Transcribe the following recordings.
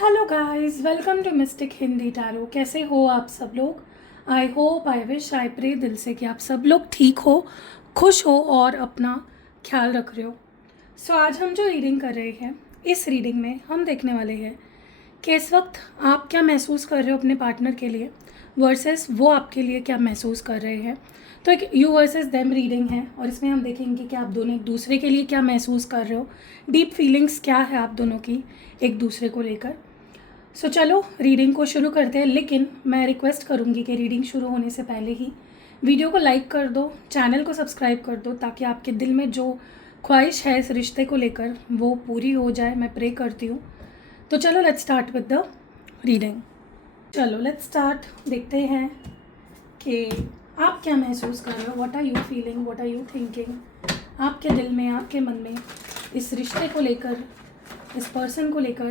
Hello guys, welcome to mystic Hindi tarot. कैसे हो आप सब लोग? I hope, I wish, I pray दिल से कि आप सब लोग ठीक हो, खुश हो और अपना ख्याल रख रहे हो। सो आज हम जो रीडिंग कर रहे हैं, इस रीडिंग में हम देखने वाले हैं कि इस वक्त आप क्या महसूस कर रहे हो अपने पार्टनर के लिए वर्सेस वो आपके लिए क्या महसूस कर रहे हैं। तो एक यू वर्सेस देम रीडिंग है और इसमें हम देखेंगे कि आप दोनों एक दूसरे के लिए क्या महसूस कर रहे हो, डीप फीलिंग्स क्या है आप दोनों की एक दूसरे को लेकर। सो चलो रीडिंग को शुरू करते हैं, लेकिन मैं रिक्वेस्ट करूँगी कि रीडिंग शुरू होने से पहले ही वीडियो को लाइक कर दो, चैनल को सब्सक्राइब कर दो, ताकि आपके दिल में जो ख्वाहिश है इस रिश्ते को लेकर वो पूरी हो जाए। मैं प्रे करती हूँ। तो चलो let's start with the reading. चलो लेट्स स्टार्ट। देखते हैं कि आप क्या महसूस कर रहे हो, what are you feeling, what are you thinking. आपके दिल में, आपके मन में इस रिश्ते को लेकर, इस पर्सन को लेकर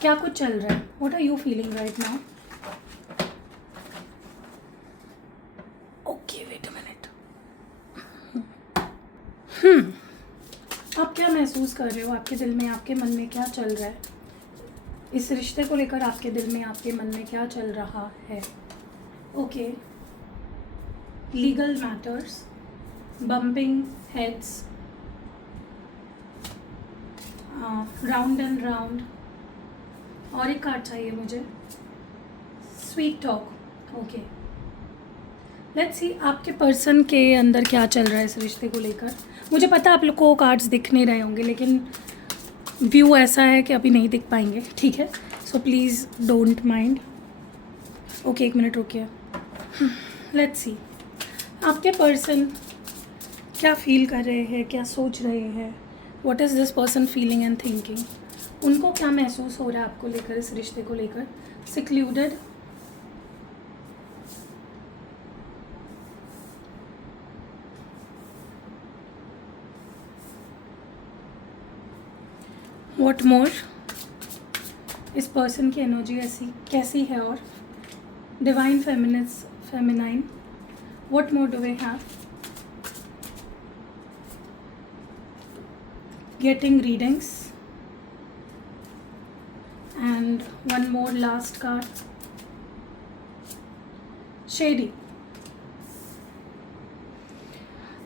क्या कुछ चल रहा है। What are you feeling right now? Okay, wait a minute. आप क्या महसूस कर रहे हो? आपके दिल में, आपके मन में क्या चल रहा है इस रिश्ते को लेकर? आपके दिल में, आपके मन में क्या चल रहा है? Okay, legal matters, bumping heads, round and round, और एक कार्ड चाहिए मुझे, sweet talk. Okay, let's see आपके पर्सन के अंदर क्या चल रहा है इस रिश्ते को लेकर। मुझे पता है आप लोग को कार्ड्स दिख नहीं रहे होंगे, लेकिन व्यू ऐसा है कि अभी नहीं दिख पाएंगे, ठीक है? So please don't mind. Okay, एक मिनट रुकिए। लेट्स सी आपके पर्सन क्या फील कर रहे हैं, क्या सोच रहे हैं। What is this person feeling and thinking? उनको क्या महसूस हो रहा है आपको लेकर, इस रिश्ते को लेकर? Secluded, what more? इस पर्सन की एनर्जी ऐसी कैसी है? और divine feminine, what more do we have? Getting readings and one more last card, shady.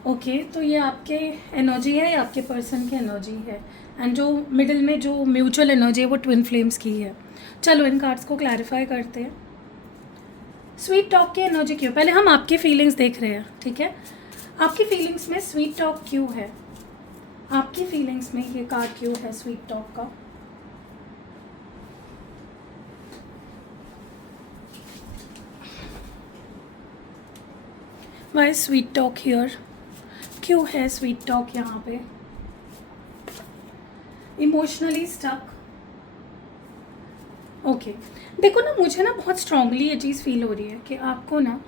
Okay, तो ये आपके एनर्जी है, ये आपके पर्सन की एनर्जी है, एंड जो मिडिल में जो म्यूचुअल एनर्जी है वो ट्विन फ्लेम्स की है। चलो इन कार्ड्स को क्लैरिफाई करते हैं। स्वीट टॉक की एनर्जी क्यों? पहले हम आपकी फीलिंग्स देख रहे हैं, ठीक है? आपकी फीलिंग्स में स्वीट टॉक क्यों है? आपकी फीलिंग्स में ये कार्ड क्यों है स्वीट टॉक का? Why sweet talk here? क्यों है स्वीट टॉक यहाँ पे? Emotionally stuck. ओके, देखो ना, मुझे ना बहुत स्ट्रांगली ये चीज़ फील हो रही है कि आपको ना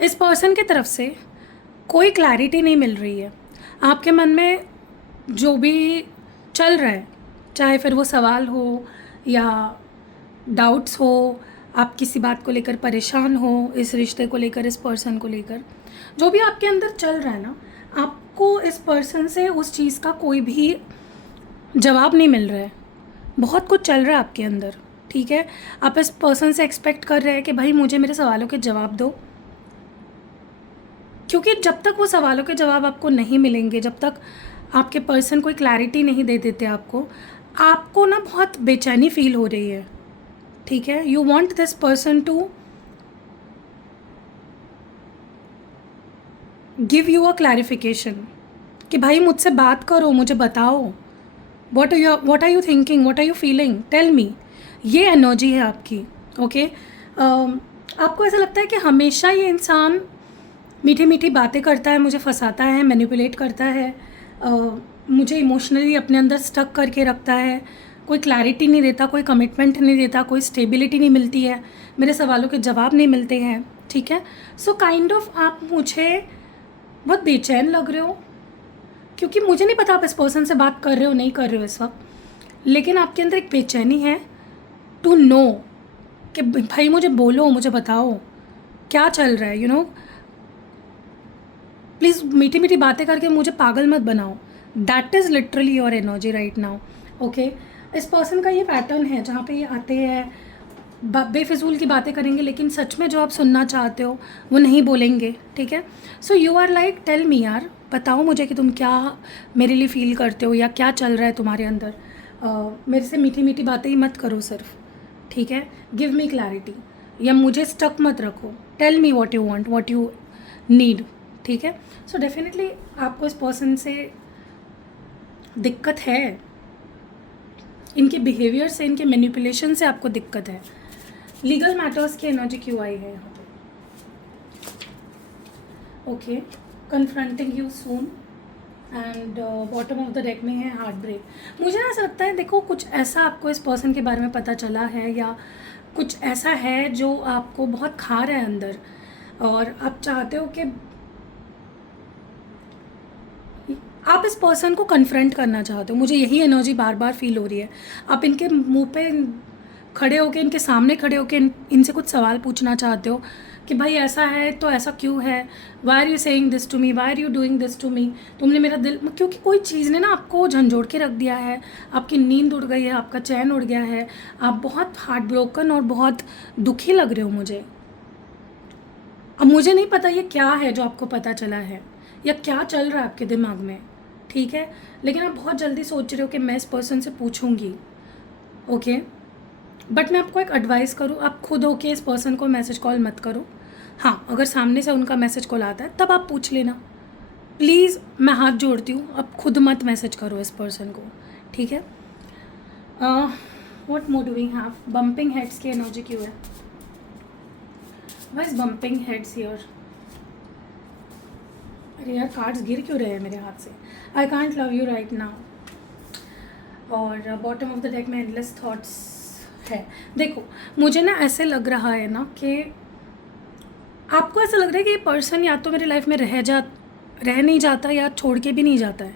इस पर्सन की तरफ से कोई क्लैरिटी नहीं मिल रही है। आपके मन में जो भी चल रहा है, चाहे फिर वो सवाल हो या डाउट्स हो, आप किसी बात को लेकर परेशान हो, इस रिश्ते को लेकर, इस पर्सन को लेकर, जो भी आपके अंदर चल रहा है ना, आपको इस पर्सन से उस चीज़ का कोई भी जवाब नहीं मिल रहा है। बहुत कुछ चल रहा है आपके अंदर, ठीक है? आप इस पर्सन से एक्सपेक्ट कर रहे हैं कि भाई मुझे मेरे सवालों के जवाब दो, क्योंकि जब तक वो सवालों के जवाब आपको नहीं मिलेंगे, जब तक आपके पर्सन कोई क्लैरिटी नहीं दे देते आपको ना बहुत बेचैनी फील हो रही है, ठीक है? You want this person to give you a clarification कि भाई मुझसे बात करो, मुझे बताओ, what are you thinking, what are you feeling, tell me. ये एनर्जी है आपकी, ओके? आपको ऐसा लगता है कि हमेशा ये इंसान मीठी मीठी बातें करता है, मुझे फंसाता है, मैनिपुलेट करता है, मुझे इमोशनली अपने अंदर स्टक करके रखता है, कोई क्लैरिटी नहीं देता, कोई कमिटमेंट नहीं देता, कोई स्टेबिलिटी नहीं मिलती है, मेरे सवालों के जवाब नहीं मिलते हैं, ठीक है? सो काइंड ऑफ आप मुझे बहुत बेचैन लग रहे हो, क्योंकि मुझे नहीं पता आप इस पर्सन से बात कर रहे हो नहीं कर रहे हो इस वक्त, लेकिन आपके अंदर एक बेचैनी है टू नो कि भाई मुझे बोलो, मुझे बताओ क्या चल रहा है, यू नो। प्लीज़ मीठी मीठी बातें करके मुझे पागल मत बनाओ। That is literally your energy right now, okay? इस पर्सन का ये पैटर्न है जहाँ पे ये आते हैं, बेफिजूल की बातें करेंगे, लेकिन सच में जो आप सुनना चाहते हो वो नहीं बोलेंगे, ठीक है। So you are like tell me यार, बताओ मुझे कि तुम क्या मेरे लिए फ़ील करते हो या क्या चल रहा है तुम्हारे अंदर। मेरे से मीठी मीठी बातें ही मत करो सिर्फ, ठीक है। गिव मी क्लैरिटी, या मुझे स्टक मत रखो। Tell me what you want, what you need, ठीक है। सो डेफिनेटली आपको इस पर्सन से दिक्कत है, इनके बिहेवियर से, इनके मैनिपुलेशन से आपको दिक्कत है। लीगल मैटर्स की एनर्जी क्यों आई है यहाँ पे? Okay, confronting you soon, and bottom of the deck में है हार्ट ब्रेक। मुझे ना ऐसा लगता है, देखो कुछ ऐसा आपको इस पर्सन के बारे में पता चला है, या कुछ ऐसा है जो आपको बहुत खा रहा है अंदर, और आप चाहते हो कि आप इस पर्सन को कन्फ्रंट करना चाहते हो। मुझे यही एनर्जी बार बार फील हो रही है। आप इनके मुंह पे खड़े होके, इनके सामने खड़े होके इनसे कुछ सवाल पूछना चाहते हो कि भाई ऐसा है तो ऐसा क्यों है, why are you saying this to me, why are you doing this to me. तुमने मेरा दिल, क्योंकि कोई चीज़ ने ना आपको झंझोड़ के रख दिया है, आपकी नींद उड़ गई है, आपका चैन उड़ गया है, आप बहुत हार्ट ब्रोकन और बहुत दुखी लग रहे हो मुझे। अब मुझे नहीं पता ये क्या है जो आपको पता चला है, या क्या चल रहा है आपके दिमाग में, ठीक है। लेकिन आप बहुत जल्दी सोच रहे हो कि मैं इस पर्सन से पूछूंगी, ओके। बट मैं आपको एक एडवाइस करूँ, आप खुद होके इस पर्सन को मैसेज कॉल मत करो। हाँ, अगर सामने से उनका मैसेज कॉल आता है तब आप पूछ लेना, प्लीज़ मैं हाथ जोड़ती हूँ, अब खुद मत मैसेज करो इस पर्सन को, ठीक है। What more do we have? Bumping heads की एनर्जी क्यों है? Why is bumping heads here? अरे यार, कार्ड्स गिर क्यों रहे हैं मेरे हाथ से? I can't love you right now. और बॉटम ऑफ द डेक में एंडलेस थॉट्स है। देखो मुझे ना ऐसे लग रहा है ना कि आपको ऐसा लग रहा है कि ये पर्सन या तो मेरी लाइफ में रह नहीं जाता, या छोड़ के भी नहीं जाता है।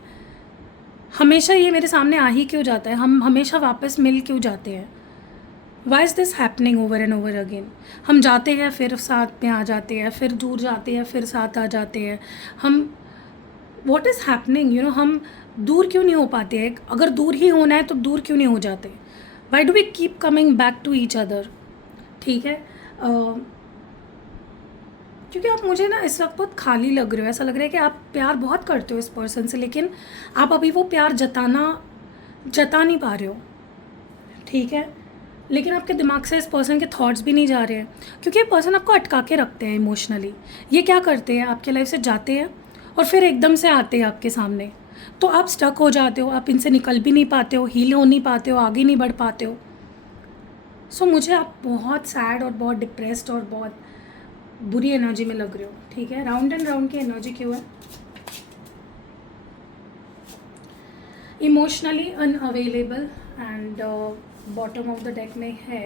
हमेशा ये मेरे सामने आ ही क्यों जाता है, हम हमेशा वापस मिल क्यों जाते हैं? Why is this happening over and over again? हम जाते हैं फिर साथ में आ जाते हैं, फिर दूर जाते हैं फिर साथ आ जाते हैं। हम what is happening, you know, हम दूर क्यों नहीं हो पाते हैं? अगर दूर ही होना है तो दूर क्यों नहीं हो जाते? Why do we keep coming back to each other, ठीक है। क्योंकि आप मुझे ना इस वक्त बहुत खाली लग रहे हो। ऐसा लग रहा है कि आप प्यार बहुत करते हो इस पर्सन से, लेकिन आप अभी वो प्यार जता नहीं पा रहे हो, ठीक है। लेकिन आपके दिमाग से इस पर्सन के थॉट्स भी नहीं जा रहे हैं, क्योंकि ये पर्सन आपको अटका के रखते हैं इमोशनली। ये क्या करते हैं, आपके लाइफ से जाते हैं और फिर एकदम से आते हैं आपके सामने, तो आप स्टक हो जाते हो, आप इनसे निकल भी नहीं पाते हो, हील हो नहीं पाते हो, आगे नहीं बढ़ पाते हो। सो मुझे आप बहुत सैड और बहुत डिप्रेस्ड और बहुत बुरी एनर्जी में लग रहे हो, ठीक है। राउंड एंड राउंड की एनर्जी क्यों है? Emotionally unavailable, and bottom of the deck में है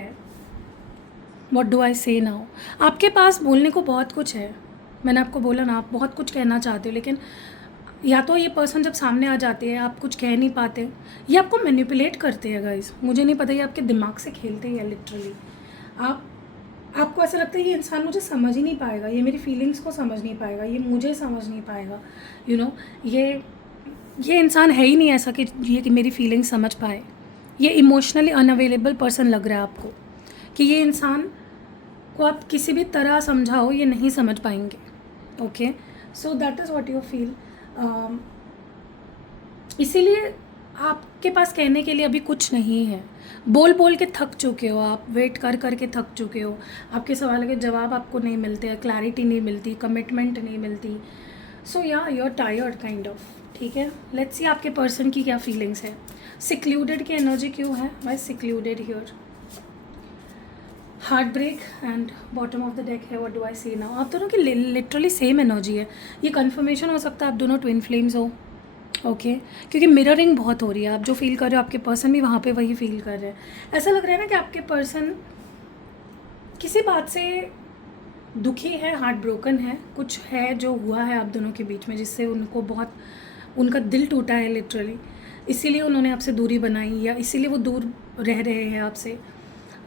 व्हाट डू आई से नाउ। आपके पास बोलने को बहुत कुछ है, मैंने आपको बोला ना, आप बहुत कुछ कहना चाहते हो, लेकिन या तो ये पर्सन जब सामने आ जाते हैं आप कुछ कह नहीं पाते, ये आपको मैनिपुलेट करते हैं गाइस। मुझे नहीं पता, ये आपके दिमाग से खेलते हैं लिटरली। आपको ऐसा लगता है ये इंसान मुझे समझ ही नहीं पाएगा, ये मेरी फीलिंग्स को समझ नहीं पाएगा, ये मुझे समझ नहीं पाएगा, यू नो। ये इंसान है ही नहीं ऐसा कि मेरी फीलिंग्स समझ पाए। ये इमोशनली अनअवेलेबल पर्सन लग रहा है आपको, कि ये इंसान को आप किसी भी तरह समझाओ ये नहीं समझ पाएंगे, okay. So that is what you feel. इसीलिए आपके पास कहने के लिए अभी कुछ नहीं है। बोल बोल के थक चुके हो आप, वेट कर कर के थक चुके हो, आपके सवालों के जवाब आपको नहीं मिलते हैं, क्लैरिटी नहीं मिलती, कमिटमेंट नहीं मिलती। So yeah you are tired kind of, ठीक है। लेट्स सी आपके पर्सन की क्या फीलिंग्स है। सिक्लूडेड की एनर्जी क्यों है? Why secluded here? Heart break and bottom of the deck है what do I see now. आप दोनों की लिटरली सेम एनर्जी है। ये कन्फर्मेशन हो सकता है आप दोनों ट्विन फ्लेम्स हो, ओके क्योंकि मिररिंग बहुत हो रही है। आप जो फील कर रहे हो आपके पर्सन भी वहाँ पे वही फील कर रहे हैं। ऐसा लग रहा है ना कि आपके पर्सन किसी बात से दुखी है, हार्ट ब्रोकन है, कुछ है जो हुआ है आप दोनों के बीच में जिससे उनको बहुत, उनका दिल टूटा है लिटरली। इसीलिए उन्होंने आपसे दूरी बनाई, या इसीलिए वो दूर रह रहे हैं आपसे,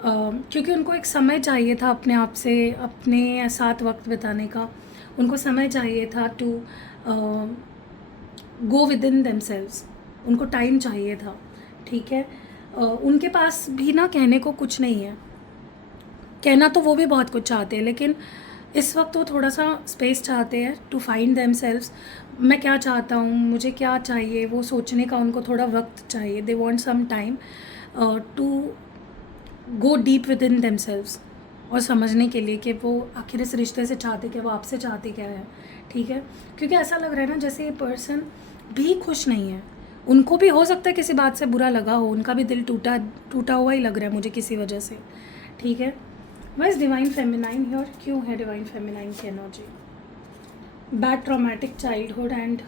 क्योंकि उनको एक समय चाहिए था अपने आप से, अपने साथ वक्त बिताने का। उनको समय चाहिए था to go within themselves, उनको टाइम चाहिए था, ठीक है। उनके पास भी ना कहने को कुछ नहीं है। कहना तो वो भी बहुत कुछ चाहते हैं, लेकिन इस वक्त वो थोड़ा सा स्पेस चाहते हैं टू फाइंड देमसेल्व्स। मैं क्या चाहता हूँ, मुझे क्या चाहिए, वो सोचने का उनको थोड़ा वक्त चाहिए। They want some time to go deep within themselves, और समझने के लिए कि वो आखिर इस रिश्ते से चाहते क्या, वो आपसे चाहते क्या है। ठीक है, क्योंकि ऐसा लग रहा है ना जैसे ये पर्सन भी खुश नहीं है। उनको भी हो सकता है किसी बात से बुरा लगा हो, उनका भी दिल टूटा टूटा हुआ ही लग रहा है मुझे किसी वजह से। ठीक है, वाइज डिवाइन फेमिनाइन हियर, क्यों है डिवाइन फेमिनाइन की energy? Bad traumatic childhood and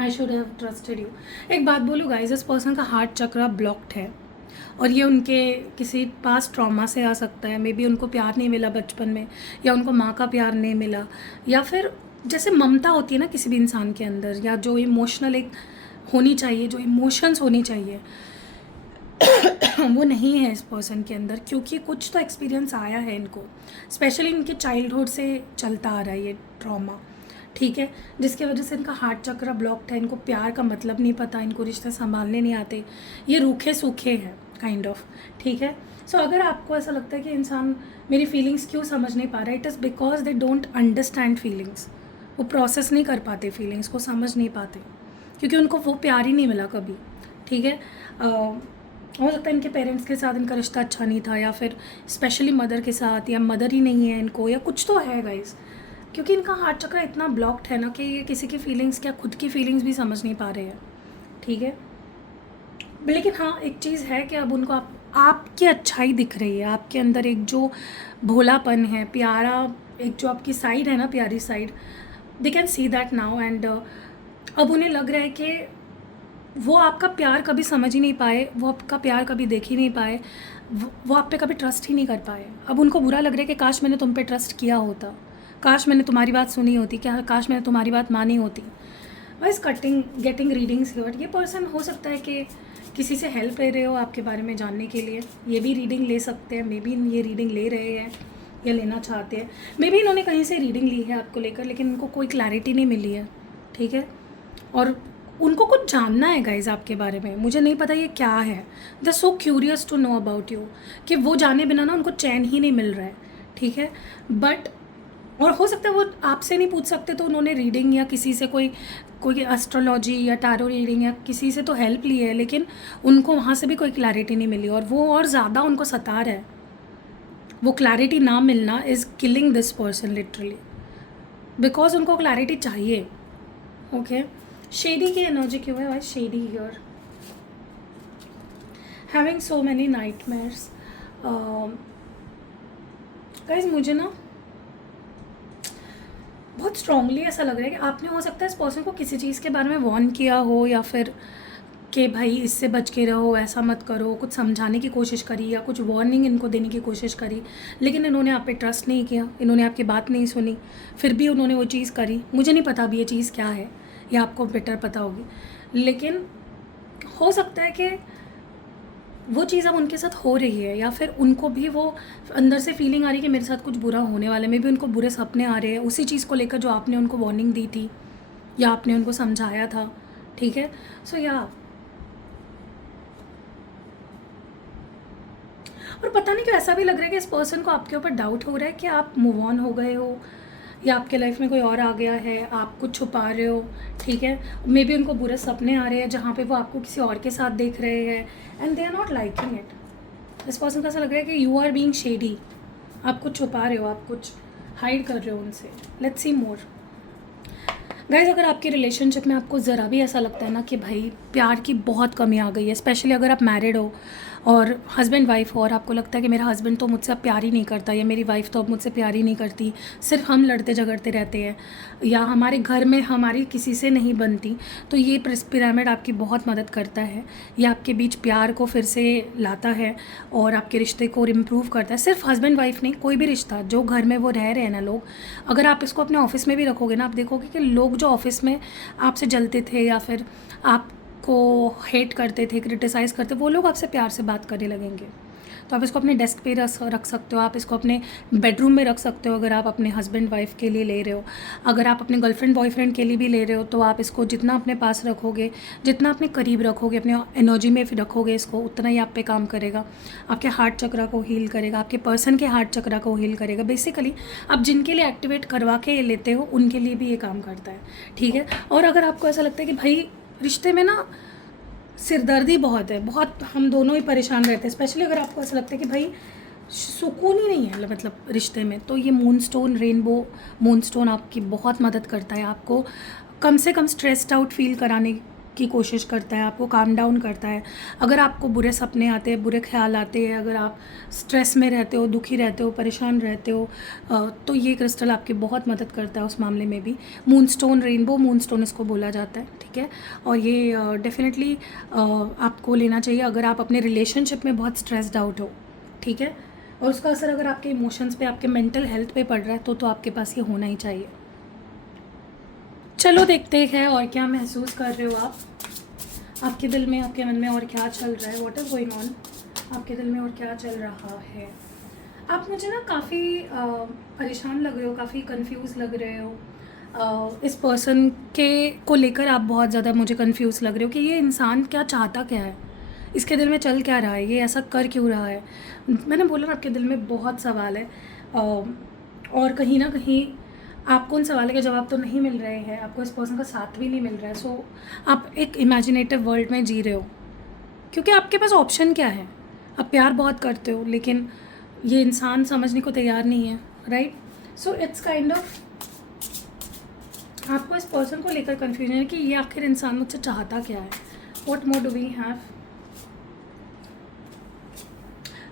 I should have trusted you. एक बात बोलूँ गाइज, इस पर्सन का हार्ट चक्र ब्लॉक्ड है, और ये उनके किसी पास ट्रॉमा से आ सकता है। मे बी उनको प्यार नहीं मिला बचपन में, या उनको माँ का प्यार नहीं मिला, या फिर जैसे ममता होती है ना किसी भी इंसान के अंदर, या जो इमोशनल एक होनी चाहिए, जो इमोशंस होनी चाहिए वो नहीं है इस पर्सन के अंदर, क्योंकि कुछ तो एक्सपीरियंस आया है इनको, स्पेशली इनके चाइल्डहुड से चलता आ रहा है ये ट्रॉमा। ठीक है, जिसकी वजह से इनका हार्ट चक्र ब्लॉक्ड है। इनको प्यार का मतलब नहीं पता, इनको रिश्ते संभालने नहीं आते, ये रूखे सूखे हैं काइंड ऑफ। ठीक है, सो अगर आपको ऐसा लगता है कि इंसान मेरी फीलिंग्स क्यों समझ नहीं पा रहा है, it is because they don't understand feelings. वो प्रोसेस नहीं कर पाते फीलिंग्स को, समझ नहीं पाते, क्योंकि उनको वो प्यार ही नहीं मिला कभी। ठीक है, हो सकता है इनके पेरेंट्स के साथ इनका रिश्ता अच्छा नहीं था, या फिर स्पेशली मदर के साथ, या मदर ही नहीं है इनको, या कुछ तो है गाइस, क्योंकि इनका हार्ट चक्र इतना ब्लॉक्ड है ना कि ये किसी की फीलिंग्स, क्या खुद की फीलिंग्स भी समझ नहीं पा रहे हैं। ठीक है, लेकिन हाँ एक चीज़ है कि अब उनको आपकी अच्छाई दिख रही है, आपके अंदर एक जो भोलापन है, प्यारा एक जो आपकी साइड है ना, प्यारी side, they can see that now. And अब उन्हें लग रहा है कि वो आपका प्यार कभी समझ ही नहीं पाए, वो आपका प्यार कभी देख ही नहीं पाए, वो आप पे कभी ट्रस्ट ही नहीं कर पाए। अब उनको बुरा लग रहा है कि काश मैंने तुम पे ट्रस्ट किया होता, काश मैंने तुम्हारी बात सुनी होती, क्या काश मैंने तुम्हारी बात मानी होती। Wise cutting getting readings here, ये पर्सन हो सकता है कि किसी से हेल्प ले रहे हो आपके बारे में जानने के लिए, ये भी रीडिंग ले सकते हैं। मे बी ये रीडिंग ले रहे हैं या लेना चाहते हैं, मे बी इन्होंने कहीं से रीडिंग ली है आपको लेकर, लेकिन उनको कोई क्लैरिटी नहीं मिली है। ठीक है, और उनको कुछ जानना है गाइज आपके बारे में, मुझे नहीं पता ये क्या है। They so curious to know about you, कि वो जाने बिना ना उनको चैन ही नहीं मिल रहा है। ठीक है, बट और हो सकता है वो आपसे नहीं पूछ सकते, तो उन्होंने रीडिंग या किसी से कोई एस्ट्रोलॉजी या टैरो रीडिंग या किसी से तो हेल्प ली है, लेकिन उनको वहाँ से भी कोई क्लैरिटी नहीं मिली, और वो और ज़्यादा उनको सता रहा है। वो क्लैरिटी ना मिलना is killing this person literally, because उनको क्लैरिटी चाहिए। ओके, शेडी की एनर्जी क्यों है भाई? Shady here, having so many nightmares. Guys मुझे ना बहुत स्ट्रांगली ऐसा लग रहा है कि आपने हो सकता है इस पर्सन को किसी चीज़ के बारे में वार्न किया हो, या फिर कि भाई इससे बच के रहो, ऐसा मत करो, कुछ समझाने की कोशिश करी या कुछ वार्निंग इनको देने की कोशिश करी, लेकिन इन्होंने आप पे ट्रस्ट नहीं किया, इन्होंने आपकी बात नहीं सुनी, फिर भी उन्होंने वो चीज़ करी। मुझे नहीं पता अभी ये चीज़ क्या है, या आपको बेटर पता होगी, लेकिन हो सकता है कि वो चीज़ अब उनके साथ हो रही है, या फिर उनको भी वो अंदर से फीलिंग आ रही है कि मेरे साथ कुछ बुरा होने वाला है। मे भी उनको बुरे सपने आ रहे हैं उसी चीज़ को लेकर जो आपने उनको वार्निंग दी थी या आपने उनको समझाया था। ठीक है, सो या और पता नहीं क्यों ऐसा भी लग रहा है कि इस पर्सन को आपके ऊपर डाउट हो रहा है कि आप मूव ऑन हो गए हो, या आपके लाइफ में कोई और आ गया है, आप कुछ छुपा रहे हो। ठीक है, मे बी उनको बुरे सपने आ रहे हैं जहाँ पे वो आपको किसी और के साथ देख रहे हैं, and they are not liking it. इस पर्सन का ऐसा लग रहा है कि यू आर बीइंग शेडी, आप कुछ छुपा रहे हो, आप कुछ हाइड कर रहे हो उनसे। Let's see more guys. अगर आपकी रिलेशनशिप में आपको ज़रा भी ऐसा लगता है ना कि भाई प्यार की बहुत कमी आ गई है, स्पेशली अगर आप मैरिड हो और हस्बैंड वाइफ हो, और आपको लगता है कि मेरा हस्बैंड तो मुझसे अब प्यार ही नहीं करता, या मेरी वाइफ तो अब मुझसे प्यार ही नहीं करती, सिर्फ हम लड़ते झगड़ते रहते हैं, या हमारे घर में हमारी किसी से नहीं बनती, तो ये पिरामिड आपकी बहुत मदद करता है। ये आपके बीच प्यार को फिर से लाता है और आपके रिश्ते को इम्प्रूव करता है। सिर्फ हस्बैंड वाइफ नहीं, कोई भी रिश्ता जो घर में वो रह रहे हैं ना लोग, अगर आप इसको अपने ऑफिस में भी रखोगे ना, आप देखोगे कि लोग जो ऑफिस में आपसे जलते थे या फिर आप को हेट करते थे, क्रिटिसाइज़ करते, वो लोग आपसे प्यार से बात करने लगेंगे। तो आप इसको अपने डेस्क पे रख सकते हो, आप इसको अपने बेडरूम में रख सकते हो अगर आप अपने हस्बैंड वाइफ के लिए ले रहे हो। अगर आप अपने गर्लफ्रेंड बॉयफ्रेंड के लिए भी ले रहे हो तो आप इसको जितना अपने पास रखोगे, जितना अपने करीब रखोगे, अपने एनर्जी में रखोगे इसको, उतना ही आप पे काम करेगा। आपके हार्ट चक्रा को हील करेगा, आपके पर्सन के हार्ट चक्रा को हील करेगा। बेसिकली आप जिनके लिए एक्टिवेट करवा के ये लेते हो उनके लिए भी ये काम करता है, ठीक है। और अगर आपको ऐसा लगता है कि भाई रिश्ते में ना सिरदर्दी बहुत है, बहुत हम दोनों ही परेशान रहते हैं, स्पेशली अगर आपको ऐसा लगता है कि भाई सुकून ही नहीं है मतलब रिश्ते में, तो ये मूनस्टोन, रेनबो मूनस्टोन आपकी बहुत मदद करता है। आपको कम से कम स्ट्रेस्ड आउट फील कराने की कोशिश करता है, आपको काम डाउन करता है। अगर आपको बुरे सपने आते हैं, बुरे ख्याल आते हैं, अगर आप स्ट्रेस में रहते हो, दुखी रहते हो, परेशान रहते हो, तो ये क्रिस्टल आपकी बहुत मदद करता है उस मामले में भी। मूनस्टोन, रेनबो मूनस्टोन इसको बोला जाता है, ठीक है। और ये डेफिनेटली आपको लेना चाहिए अगर आप अपने रिलेशनशिप में बहुत स्ट्रेस्ड आउट हो, ठीक है। और उसका असर अगर आपके इमोशंस पे, आपके मेंटल हेल्थ पे पड़ रहा है तो आपके पास ये होना ही चाहिए। चलो देखते हैं और क्या महसूस कर रहे हो आप, आपके दिल में, आपके मन में और क्या चल रहा है, व्हाट इज़ गोइंग ऑन आपके दिल में और क्या चल रहा है। आप मुझे ना काफ़ी परेशान लग रहे हो, काफ़ी कंफ्यूज लग रहे हो। इस पर्सन के को लेकर आप बहुत ज़्यादा मुझे कंफ्यूज लग रहे हो कि ये इंसान क्या चाहता, क्या है, इसके दिल में चल क्या रहा है, ये ऐसा कर क्यों रहा है। मैंने बोला ना आपके दिल में बहुत सवाल है, और कहीं ना कहीं आपको उन सवालों के जवाब तो नहीं मिल रहे हैं, आपको इस पर्सन का साथ भी नहीं मिल रहा है। सो आप एक इमेजिनेटिव वर्ल्ड में जी रहे हो, क्योंकि आपके पास ऑप्शन क्या है। आप प्यार बहुत करते हो लेकिन ये इंसान समझने को तैयार नहीं है, right. So it's kind of आपको इस पर्सन को लेकर कन्फ्यूजन है कि ये आखिर इंसान मुझसे चाहता क्या है। What more do we have.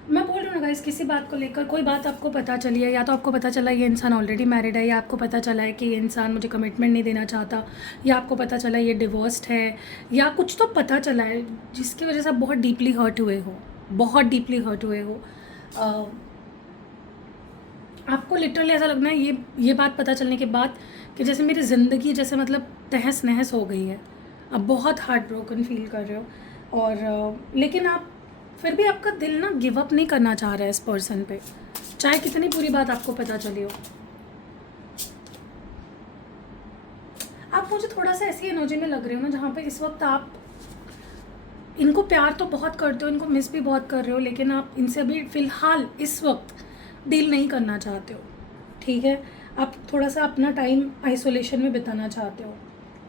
मैं बोल रही हूँ ना गाइस, किसी बात को लेकर कोई बात आपको पता चली है, या तो आपको पता चला ये इंसान ऑलरेडी मैरिड है, या आपको पता चला है कि ये इंसान मुझे कमिटमेंट नहीं देना चाहता, या आपको पता चला ये डिवोर्स्ड है, या कुछ तो पता चला है जिसकी वजह से आप बहुत डीपली हर्ट हुए हो, बहुत डीपली हर्ट हुए हो। आपको लिटरली ऐसा लगना है ये बात पता चलने के बाद कि जैसे मेरी ज़िंदगी जैसे मतलब तहस नहस हो गई है। आप बहुत हार्ट ब्रोकन फील कर रहे हो, और लेकिन आप फिर भी, आपका दिल ना गिव अप नहीं करना चाह रहा है इस पर्सन पे, चाहे कितनी बुरी बात आपको पता चली हो। आप मुझे थोड़ा सा ऐसी एनर्जी में लग रहे हो ना जहाँ पे इस वक्त आप इनको प्यार तो बहुत करते हो, इनको मिस भी बहुत कर रहे हो, लेकिन आप इनसे अभी फ़िलहाल इस वक्त डील नहीं करना चाहते हो, ठीक है। आप थोड़ा सा अपना टाइम आइसोलेशन में बिताना चाहते हो,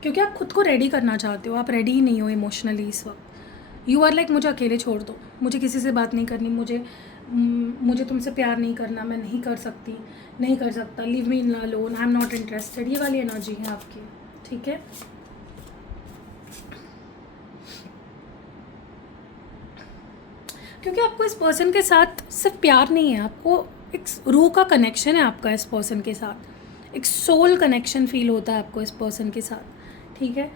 क्योंकि आप खुद को रेडी करना चाहते हो। आप रेडी ही नहीं हो इमोशनली इस वक्त। यू आर लाइक मुझे अकेले छोड़ दो, मुझे किसी से बात नहीं करनी, मुझे तुमसे प्यार नहीं करना, मैं नहीं कर सकती, नहीं कर सकता, leave me in alone, I am not interested. ये वाली एनर्जी है आपकी, ठीक है। क्योंकि आपको इस पर्सन के साथ सिर्फ प्यार नहीं है, आपको एक रूह का कनेक्शन है आपका इस पर्सन के साथ, एक सोल कनेक्शन फील होता है आपको इस पर्सन के साथ, ठीक है।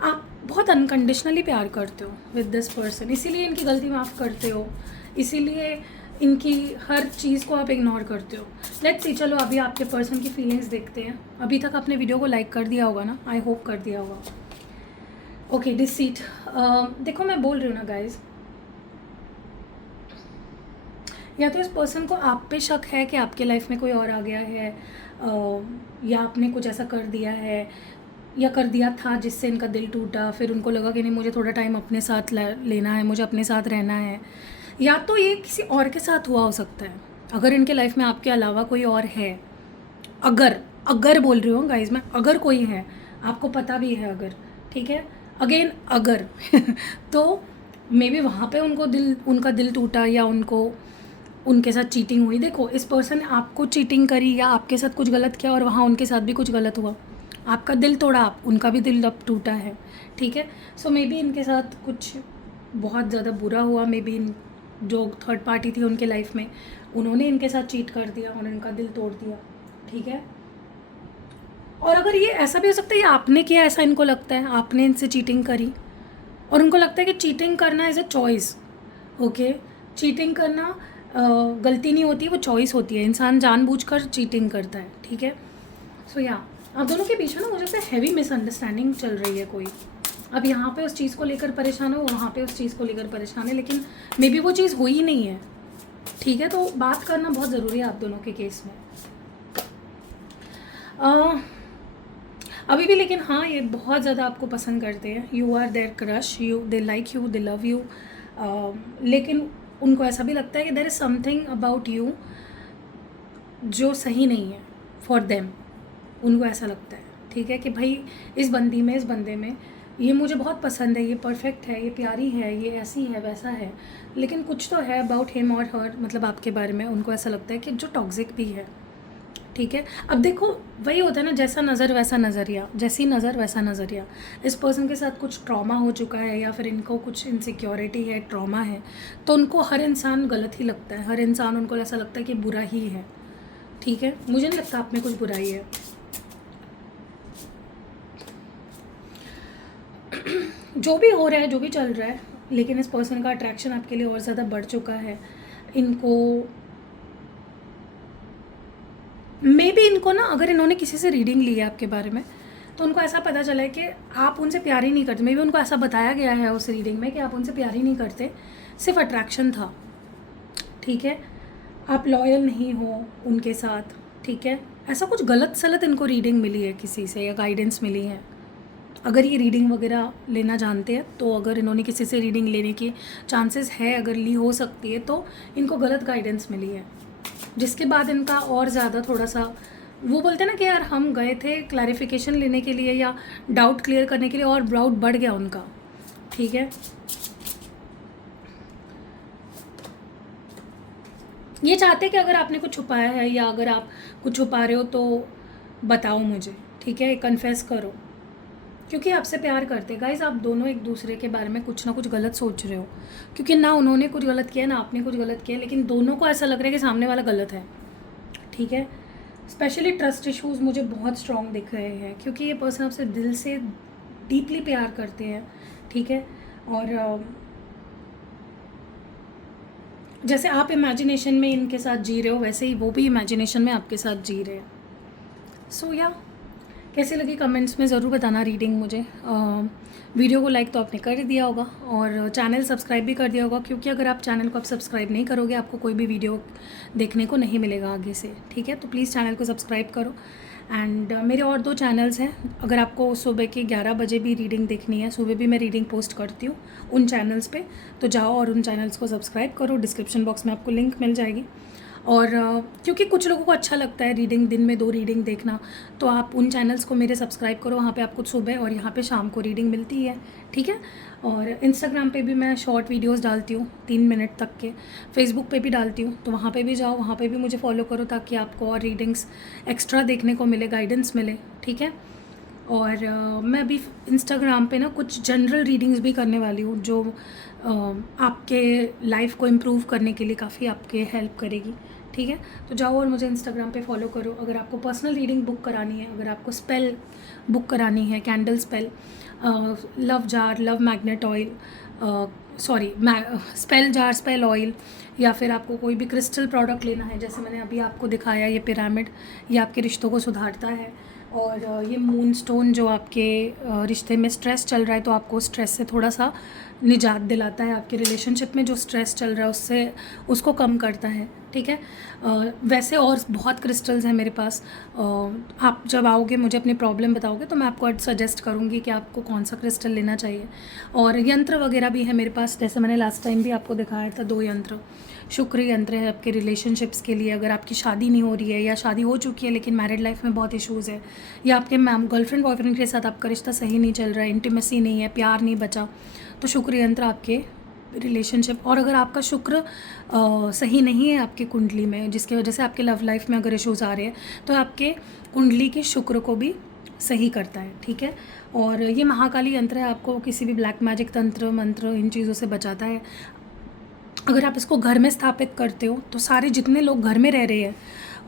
आप बहुत अनकंडीशनली प्यार करते हो विद दिस पर्सन, इसीलिए इनकी गलती माफ़ करते हो, इसीलिए इनकी हर चीज़ को आप इग्नोर करते हो। लेट्स सी, चलो अभी आपके पर्सन की फीलिंग्स देखते हैं। अभी तक आपने वीडियो को लाइक कर दिया होगा ना, आई होप कर दिया होगा। Okay, deceit. देखो मैं बोल रही हूँ ना गाइज, या तो इस पर्सन को आप पे शक है कि आपके लाइफ में कोई और आ गया है, या आपने कुछ ऐसा कर दिया है या कर दिया था जिससे इनका दिल टूटा, फिर उनको लगा कि नहीं मुझे थोड़ा टाइम अपने साथ लेना है, मुझे अपने साथ रहना है। या तो ये किसी और के साथ हुआ हो सकता है, अगर इनके लाइफ में आपके अलावा कोई और है, अगर बोल रही हूँ गाइज मैं, अगर कोई है, आपको पता भी है अगर, ठीक है, अगेन अगर तो मे बी वहाँ पे उनका दिल टूटा, या उनके साथ चीटिंग हुई। देखो, इस पर्सन ने आपको चीटिंग करी या आपके साथ कुछ गलत किया और वहाँ उनके साथ भी कुछ गलत हुआ, आपका दिल तोड़ा, उनका भी दिल अब टूटा है, ठीक है। सो मे बी इनके साथ कुछ बहुत ज़्यादा बुरा हुआ, मे बी जो थर्ड पार्टी थी उनके लाइफ में, उन्होंने इनके साथ चीट कर दिया, उन्होंने इनका दिल तोड़ दिया, ठीक है। और अगर ये ऐसा भी हो सकता है ये आपने किया, ऐसा इनको लगता है, आपने इनसे चीटिंग करी और उनको लगता है कि चीटिंग करना is a choice, okay. Cheating करना गलती नहीं होती, वो चॉइस होती है, इंसान जानबूझकर चीटिंग करता है, ठीक है। सो या आप दोनों के बीच में ना मुझे लगता है हैवी मिसअंडरस्टैंडिंग चल रही है कोई, अब यहाँ पे उस चीज़ को लेकर परेशान हो, वहाँ पे उस चीज़ को लेकर परेशान है, लेकिन मे बी वो चीज़ हुई ही नहीं है, ठीक है। तो बात करना बहुत ज़रूरी है आप दोनों के केस में अभी भी। लेकिन हाँ, ये बहुत ज़्यादा आपको पसंद करते हैं, you are their crush, you they like you, they love you, लेकिन उनको ऐसा भी लगता है कि there is something about you जो सही नहीं है फॉर देम। उनको ऐसा लगता है, ठीक है, कि भाई इस बंदी में, इस बंदे में ये मुझे बहुत पसंद है, ये परफेक्ट है, ये प्यारी है, ये ऐसी है, वैसा है, लेकिन कुछ तो है अबाउट हिम और हर, मतलब आपके बारे में उनको ऐसा लगता है कि जो टॉक्सिक भी है, ठीक है। अब देखो वही होता है ना, जैसा नज़र वैसा नज़रिया, जैसी नज़र वैसा नज़रिया। इस पर्सन के साथ कुछ ट्रॉमा हो चुका है या फिर इनको कुछ इनसिक्योरिटी है, ट्रॉमा है, तो उनको हर इंसान गलत ही लगता है, हर इंसान उनको ऐसा लगता है कि बुरा ही है, ठीक है। मुझे नहीं लगता आप में कुछ बुराई है। जो भी हो रहा है, जो भी चल रहा है, लेकिन इस पर्सन का अट्रैक्शन आपके लिए और ज़्यादा बढ़ चुका है। इनको मे बी, इनको ना, अगर इन्होंने किसी से रीडिंग ली है आपके बारे में, तो उनको ऐसा पता चला है कि आप उनसे प्यार ही नहीं करते। मे बी उनको ऐसा बताया गया है उस रीडिंग में कि आप उनसे प्यार ही नहीं करते, सिर्फ अट्रैक्शन था, ठीक है। आप लॉयल नहीं हो उनके साथ, ठीक है। ऐसा कुछ गलत सलत इनको रीडिंग मिली है किसी से, या गाइडेंस मिली है। अगर ये रीडिंग वगैरह लेना जानते हैं, तो अगर इन्होंने किसी से रीडिंग लेने की चांसेस है, अगर ली हो सकती है, तो इनको गलत गाइडेंस मिली है, जिसके बाद इनका और ज़्यादा थोड़ा सा, वो बोलते हैं ना कि यार हम गए थे क्लैरिफिकेशन लेने के लिए या डाउट क्लियर करने के लिए, और डाउट बढ़ गया उनका, ठीक है। ये चाहते हैं कि अगर आपने कुछ छुपाया है या अगर आप कुछ छुपा रहे हो तो बताओ मुझे, ठीक है, कन्फेस करो, क्योंकि आपसे प्यार करते हैं। गाइज, आप दोनों एक दूसरे के बारे में कुछ ना कुछ गलत सोच रहे हो, क्योंकि ना उन्होंने कुछ गलत किया ना आपने कुछ गलत किया, लेकिन दोनों को ऐसा लग रहा है कि सामने वाला गलत है, ठीक है। स्पेशली ट्रस्ट इश्यूज़ मुझे बहुत स्ट्रॉन्ग दिख रहे हैं, क्योंकि ये पर्सन आपसे दिल से डीपली प्यार करते हैं, ठीक है। और जैसे आप इमेजिनेशन में इनके साथ जी रहे हो, वैसे ही वो भी इमेजिनेशन में आपके साथ जी रहे हैं। सो या कैसे लगी कमेंट्स में ज़रूर बताना रीडिंग मुझे। वीडियो को लाइक तो आपने कर दिया होगा और चैनल सब्सक्राइब भी कर दिया होगा, क्योंकि अगर आप चैनल को आप सब्सक्राइब नहीं करोगे, आपको कोई भी वीडियो देखने को नहीं मिलेगा आगे से, ठीक है। तो प्लीज़ चैनल को सब्सक्राइब करो। एंड मेरे और 2 चैनल्स हैं, अगर आपको सुबह के 11 बजे भी रीडिंग देखनी है, सुबह भी मैं रीडिंग पोस्ट करती हूँ उन चैनल्स पे, तो जाओ और उन चैनल्स को सब्सक्राइब करो। डिस्क्रिप्शन बॉक्स में आपको लिंक मिल जाएगी। और क्योंकि कुछ लोगों को अच्छा लगता है रीडिंग, दिन में 2 रीडिंग देखना, तो आप उन चैनल्स को मेरे सब्सक्राइब करो, वहाँ पे आपको सुबह और यहाँ पे शाम को रीडिंग मिलती है, ठीक है। और इंस्टाग्राम पे भी मैं शॉर्ट वीडियोस डालती हूँ 3 मिनट तक के, फेसबुक पे भी डालती हूँ, तो वहाँ पे भी जाओ, वहाँ पे भी मुझे फॉलो करो, ताकि आपको और रीडिंग्स एक्स्ट्रा देखने को मिले, गाइडेंस मिले, ठीक है। और मैं अभी इंस्टाग्राम पे ना कुछ जनरल रीडिंग्स भी करने वाली हूँ, जो आपके लाइफ को इम्प्रूव करने के लिए काफ़ी आपके हेल्प करेगी, ठीक है। तो जाओ और मुझे इंस्टाग्राम पे फॉलो करो। अगर आपको पर्सनल रीडिंग बुक करानी है, अगर आपको स्पेल बुक करानी है, candle spell, love jar, love magnet oil, sorry spell jar, spell oil, या फिर आपको कोई भी क्रिस्टल प्रोडक्ट लेना है, जैसे मैंने अभी आपको दिखाया ये पिरामिड, ये आपके रिश्तों को सुधारता है। और ये मून स्टोन जो आपके रिश्ते में स्ट्रेस चल रहा है, तो आपको स्ट्रेस से थोड़ा सा निजात दिलाता है, आपके रिलेशनशिप में जो स्ट्रेस चल रहा है उससे उसको कम करता है, ठीक है। वैसे और बहुत क्रिस्टल्स हैं मेरे पास। आप जब आओगे, मुझे अपनी प्रॉब्लम बताओगे, तो मैं आपको सजेस्ट करूँगी कि आपको कौन सा क्रिस्टल लेना चाहिए। और यंत्र वगैरह भी है मेरे पास, जैसे मैंने लास्ट टाइम भी आपको दिखाया था 2 यंत्र। शुक्र यंत्र है आपके रिलेशनशिप्स के लिए, अगर आपकी शादी नहीं हो रही है या शादी हो चुकी है लेकिन मैरिड लाइफ में बहुत इश्यूज़ है, या आपके गर्लफ्रेंड बॉयफ्रेंड के साथ आपका रिश्ता सही नहीं चल रहा है, इंटीमेसी नहीं है, प्यार नहीं बचा, तो शुक्र यंत्र आपके रिलेशनशिप। और अगर आपका शुक्र सही नहीं है आपकी कुंडली में, जिसकी वजह से आपके लव लाइफ में अगर इश्यूज़ आ रहे हैं, तो आपके कुंडली के शुक्र को भी सही करता है, ठीक है। और ये महाकाली यंत्र है, आपको किसी भी ब्लैक मैजिक, तंत्र मंत्र, इन चीज़ों से बचाता है। अगर आप इसको घर में स्थापित करते हो, तो सारे जितने लोग घर में रह रहे हैं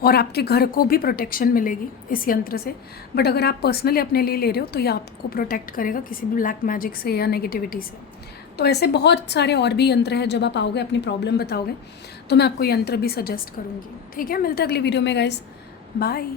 और आपके घर को भी प्रोटेक्शन मिलेगी इस यंत्र से। बट अगर आप पर्सनली अपने लिए ले रहे हो, तो ये आपको प्रोटेक्ट करेगा किसी भी ब्लैक मैजिक से या नेगेटिविटी से। तो ऐसे बहुत सारे और भी यंत्र हैं, जब आप आओगे अपनी प्रॉब्लम बताओगे, तो मैं आपको यंत्र भी सजेस्ट करूँगी, ठीक है। मिलते हैं अगली वीडियो में गाइस, बाय।